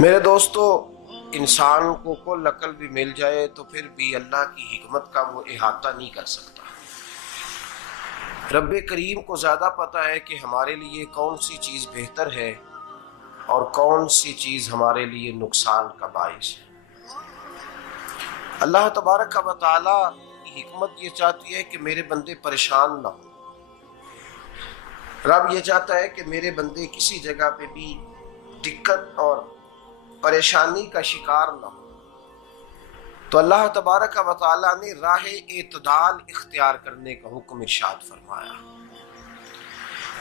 मेरे दोस्तों, इंसान को कुल अकल भी मिल जाए तो फिर भी अल्लाह की हिकमत का वो इहाता नहीं कर सकता। रब्बे करीम को ज़्यादा पता है कि हमारे लिए कौन सी चीज़ बेहतर है और कौन सी चीज़ हमारे लिए नुकसान का बाइस है। अल्लाह तबारक व तआला की हिकमत ये चाहती है कि मेरे बंदे परेशान ना हो। रब ये चाहता है कि मेरे बंदे किसी जगह पे भी दिक्कत और परेशानी का शिकार न हो। तो अल्लाह तबारक व तआला ने राह एतदाल इख्तियार करने का हुक्म इरशाद फरमाया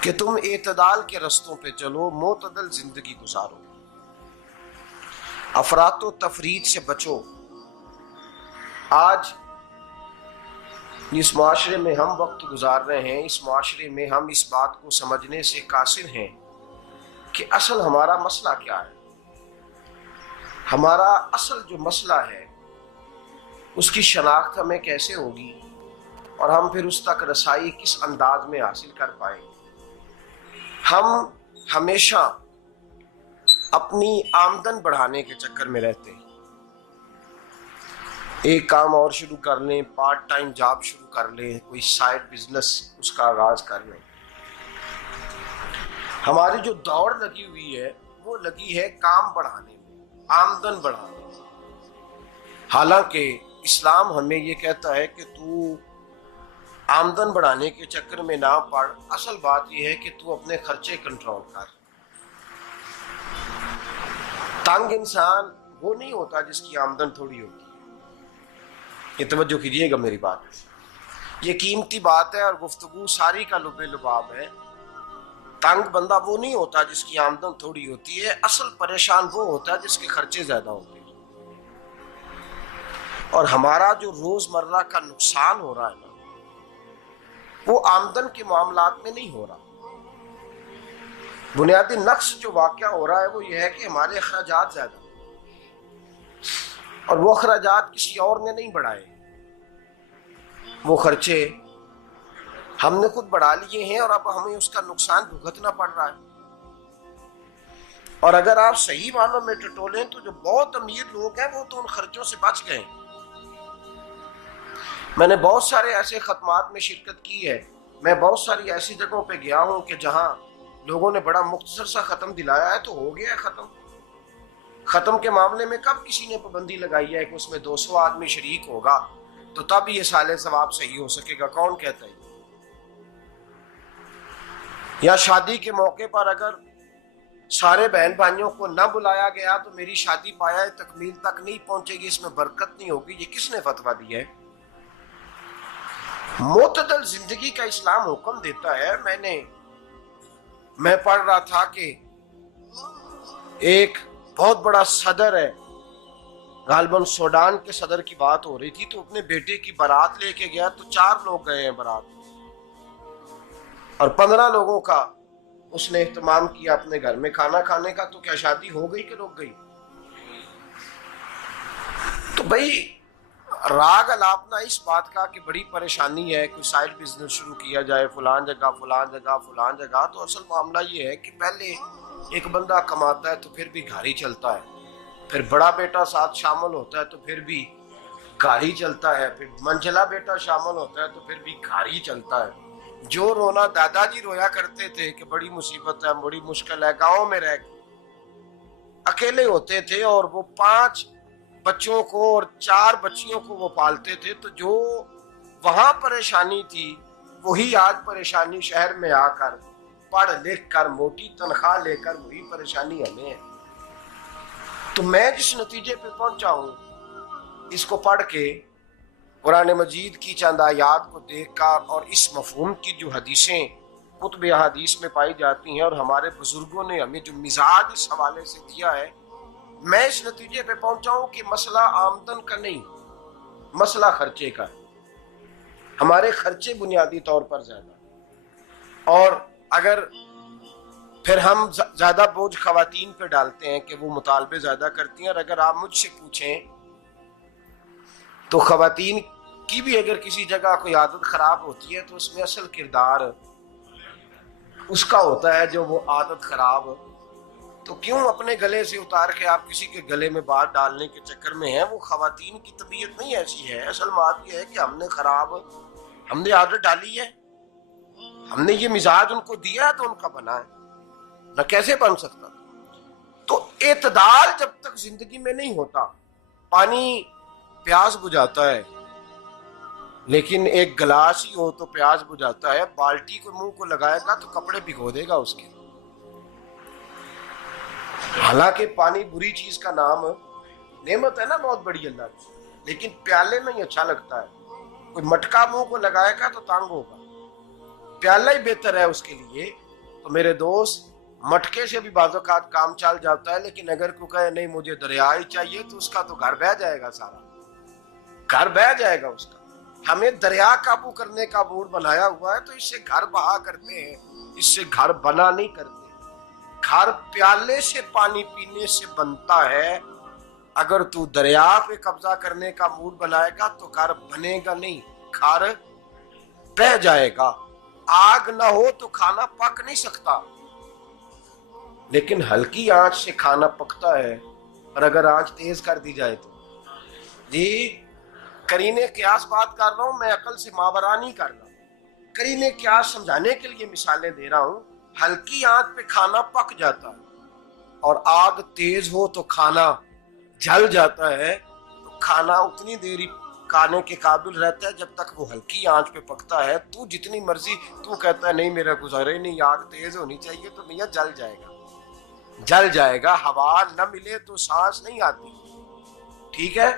कि तुम एतदाल के रस्तों पे चलो, मोतदल जिंदगी गुजारो, अफरातो तफरीद से बचो। आज जिस माशरे में हम वक्त गुजार रहे हैं, इस माशरे में हम इस बात को समझने से कासिर हैं कि असल हमारा मसला क्या है। हमारा असल जो मसला है उसकी शनाख्त हमें कैसे होगी और हम फिर उस तक रसाई किस अंदाज में हासिल कर पाएंगे। हम हमेशा अपनी आमदन बढ़ाने के चक्कर में रहते हैं। एक काम और शुरू कर लें, पार्ट टाइम जॉब शुरू कर लें, कोई साइड बिजनेस उसका आगाज कर लें। हमारी जो दौड़ लगी हुई है वो लगी है काम बढ़ाने में, आमदन बढ़ाने में। हालांकि इस्लाम हमें ये कहता है कि तू आमदन बढ़ाने के चक्कर में ना पड़। असल बात यह है कि तू अपने खर्चे कंट्रोल कर। तंग इंसान वो नहीं होता जिसकी आमदन थोड़ी होती है। ये तवज्जो कीजिएगा मेरी बात, ये कीमती बात है और गुफ्तगू सारी का लुबे लुबाब है। तंग बंदा वो नहीं होता जिसकी आमदन थोड़ी होती है। असल परेशान वो होता है जिसके खर्चे ज्यादा होते हैं। और हमारा जो रोजमर्रा का नुकसान हो रहा है ना, वो आमदन के मामलात में नहीं हो रहा। बुनियादी नक्श जो वाकया हो रहा है वो ये है कि हमारे अखराजात ज्यादा, और वो अखराजात किसी और ने नहीं बढ़ाए। वो खर्चे हमने खुद बढ़ा लिए हैं और अब हमें उसका नुकसान भुगतना पड़ रहा है। और अगर आप सही मानों में टटोलें तो जो बहुत अमीर लोग हैं वो तो उन खर्चों से बच गए। मैंने बहुत सारे ऐसे खत्मात में शिरकत की है। मैं बहुत सारी ऐसी जगहों पे गया हूं कि जहां लोगों ने बड़ा मुख्तसर सा खत्म दिलाया है तो हो गया है खत्म। खत्म के मामले में कब किसी ने पाबंदी लगाई है कि उसमें 200 आदमी शरीक होगा तो तब ये साले सवाब सही हो सकेगा? कौन कहता है? या शादी के मौके पर अगर सारे बहन भाइयों को न बुलाया गया तो मेरी शादी पाया तकमील तक नहीं पहुंचेगी, इसमें बरकत नहीं होगी। ये किसने फतवा दिया है? मोतदल जिंदगी का इस्लाम हुक्म देता है। मैं पढ़ रहा था कि एक बहुत बड़ा सदर है, गालबन सूडान के सदर की बात हो रही थी, तो अपने बेटे की बारात लेके गया तो 4 लोग गए हैं बारात, और 15 लोगों का उसने एहतमाम किया अपने घर में खाना खाने का। तो क्या शादी हो गई कि रुक गई? तो भाई राग अलापना इस बात का कि बड़ी परेशानी है, कोई साइड बिजनेस शुरू किया जाए फलान जगह फलान जगह फलान जगह। तो असल मामला ये है कि पहले एक बंदा कमाता है तो फिर भी घर ही चलता है, फिर बड़ा बेटा साथ शामिल होता है तो फिर भी घर ही चलता है, फिर मंझला बेटा शामिल होता है तो फिर भी घर ही चलता है। जो रोना दादाजी रोया करते थे कि बड़ी मुसीबत है, बड़ी मुश्किल है, गांव में रह अकेले होते थे और वो 5 बच्चों को और 4 बच्चियों को वो पालते थे, तो जो वहां परेशानी थी वही आज परेशानी शहर में आकर पढ़ लिख कर मोटी तनख्वाह लेकर वही परेशानी हमें है। तो मैं जिस नतीजे पे पहुंचा हूं इसको पढ़ के, कुरान मजीद की चंद आयात को देखकर और इस मफहूम की जो हदीसें कुतुब हदीस में पाई जाती हैं और हमारे बुजुर्गों ने हमें जो मिजाज इस हवाले से दिया है, मैं इस नतीजे पे पहुंचा हूं कि मसला आमदन का नहीं, मसला खर्चे का है। हमारे खर्चे बुनियादी तौर पर ज्यादा, और अगर फिर हम ज्यादा बोझ खवातीन पे डालते हैं कि वो मुतालबे ज्यादा करती हैं। और अगर आप मुझसे पूछें तो खवातीन की भी अगर किसी जगह कोई आदत खराब होती है तो उसमें असल किरदार उसका होता है जो वो आदत खराब तो क्यों अपने गले से उतार के आप किसी के गले में बात डालने के चक्कर में है? वो खवातीन की तबीयत नहीं ऐसी है। असल बात यह है कि हमने आदत डाली है, हमने ये मिजाज उनको दिया है तो उनका बना है, न कैसे बन सकता। तो एतदाल जब तक जिंदगी में नहीं होता, पानी प्यास बुझाता है, लेकिन एक गिलास ही हो तो प्यास बुझाता है। बाल्टी को मुंह को लगाएगा तो कपड़े भिगो देगा उसके। हालांकि पानी बुरी चीज का नाम नेमत है ना, बहुत बड़ी अल्लाह की, लेकिन प्याले में ही अच्छा लगता है। कोई मटका मुंह को लगाएगा तो तंग होगा, प्याला ही बेहतर है उसके लिए। तो मेरे दोस्त, मटके से भी बाज़-औक़ात काम चल जाता है, लेकिन अगर कोई कहे नहीं मुझे दरिया ही चाहिए तो उसका तो घर बह जाएगा, सारा घर बह जाएगा उसका। हमें दरिया काबू करने का मूड बनाया हुआ है तो इससे घर बहा करते हैं, इससे घर बना नहीं करते। घर प्याले से पानी पीने से बनता है। अगर तू दरिया पे कब्जा करने का मूड बनाएगा तो घर बनेगा नहीं, घर बह जाएगा। आग ना हो तो खाना पक नहीं सकता, लेकिन हल्की आंच से खाना पकता है। और अगर आंच तेज कर दी जाए तो जी, करीने क्यास बात कर रहा हूं मैं, अकल से मावरा नहीं कर रहा। करीने क्यास समझाने के लिए मिसालें दे रहा हूं। हल्की आंच पे खाना पक जाता है और आग तेज हो तो खाना जल जाता है। तो खाना उतनी देर ही खाने के काबिल रहता है जब तक वो हल्की आंच पे पकता है। तू जितनी मर्जी तू कहता है नहीं मेरा गुजारे नहीं, आग तेज होनी चाहिए, तो मियां जल जाएगा, जल जाएगा। हवा न मिले तो सांस नहीं आती, ठीक है?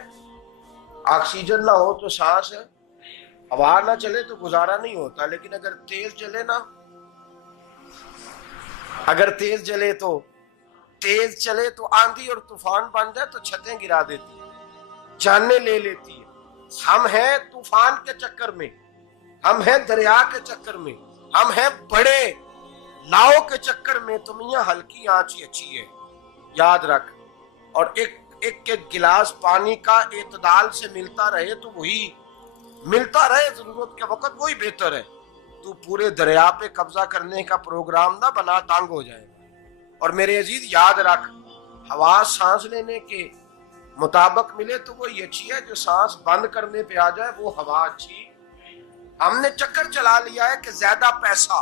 ऑक्सीजन ना हो तो सांस है, हवा ना चले तो गुजारा नहीं होता। लेकिन अगर तेज चले ना, अगर तेज चले तो आंधी और तूफान बन जाए तो छतें गिरा देती है, जाने ले लेती है। हम हैं तूफान के चक्कर में, हम हैं दरिया के चक्कर में, हम हैं बड़े नाव के चक्कर में। तो मियां हल्की आंच ही अच्छी है, याद रख। और एक गिलास पानी का एतदाल से मिलता रहे तो वही मिलता रहे, जरूरत के वक्त वही बेहतर है। तू पूरे दरिया पे कब्जा करने का प्रोग्राम ना बना, तंग हो जाएगा। और मेरे अजीज याद रख, हवा सांस लेने के मुताबिक मिले तो वो ये अच्छी है, जो सांस बंद करने पे आ जाए वो हवा अच्छी। हमने चक्कर चला लिया है कि ज्यादा पैसा,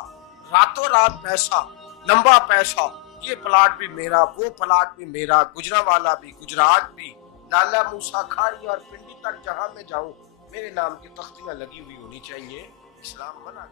रातों रात पैसा, लंबा पैसा, ये प्लाट भी मेरा, वो प्लाट भी मेरा, गुजरावाला भी, गुजरात भी, लाला मूसा खाड़ी और पिंडी तक जहां मैं जाऊं मेरे नाम की तख्तियां लगी हुई होनी चाहिए। इस्लाम मना